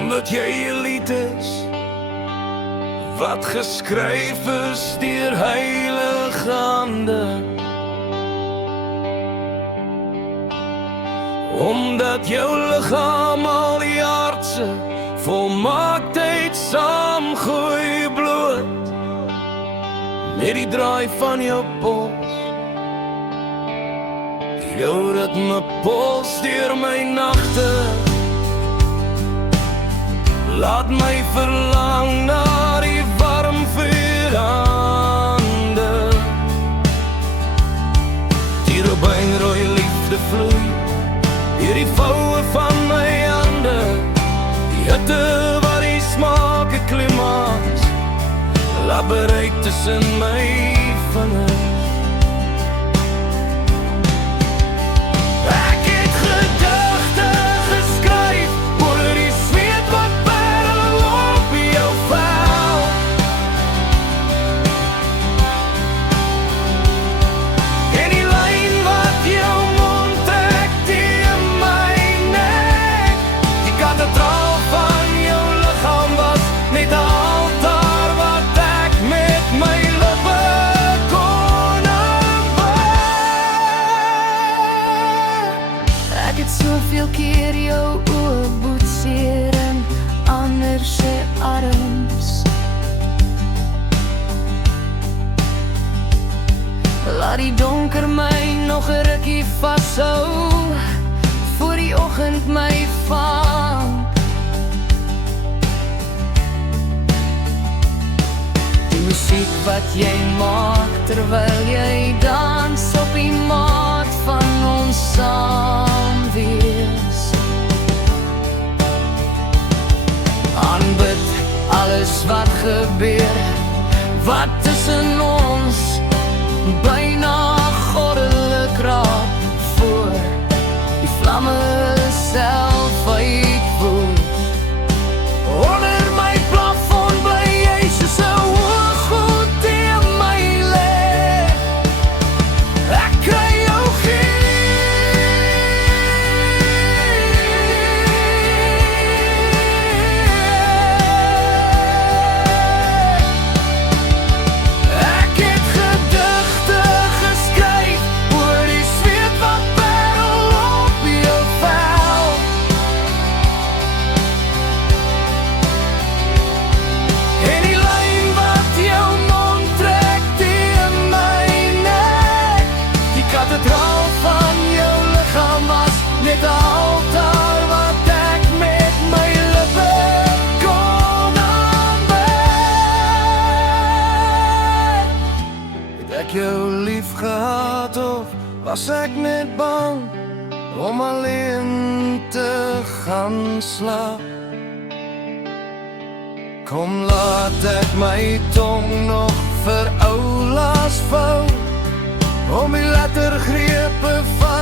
Omdat jy 'n lied is wat geskryf is deur heilige hande. Omdat jou liggaam al die aardse volmaaktheid saamgooi bloot met die draai van jou pols. Jou ritme pols deur my nagte, laat my verlang na die warm vierhande. Die robijnrooi liefde vloei deur die vouwe van my hande. Die hitte wat die smake klimaat laat bereik tussen my vingers. Soveel keer jou oë boetseer in ander se arms. Laat die donker my nog 'n rukkie vashou, voor die oggend my vang. Die musiek wat jy maak terwyl jy dans op die maat van ons saam wees. Aanbid alles wat gebeur, wat tussen ons byna goddelik raak, voor die vlamme self uitwoed. Onder my plafon bly jy soos 'n hooggoed teen my lê. Ek kry jou jou lief gehad, of was ek net bang om alleen te gaan slaap? Kom laat ek my tong nog vir oulaas vou, om die lettergrepe van